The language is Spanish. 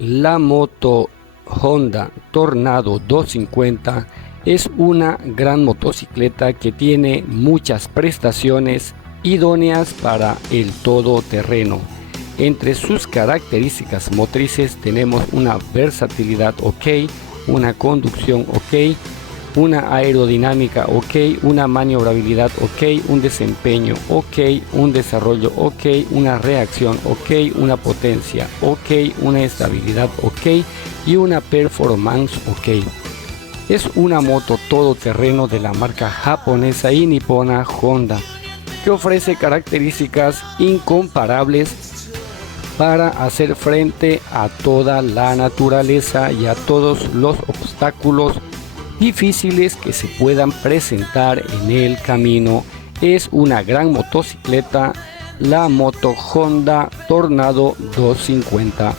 La moto Honda Tornado 250 es una gran motocicleta que tiene muchas prestaciones idóneas para el todoterreno. Entre sus características motrices tenemos una versatilidad ok, una conducción ok, una aerodinámica ok, una maniobrabilidad ok, un desempeño ok, un desarrollo ok, una reacción ok, una potencia ok, una estabilidad ok y una performance ok. Es una moto todoterreno de la marca japonesa y nipona Honda, que ofrece características incomparables para hacer frente a toda la naturaleza y a todos los obstáculos difíciles que se puedan presentar en el camino. Es una gran motocicleta, la moto Honda Tornado 250.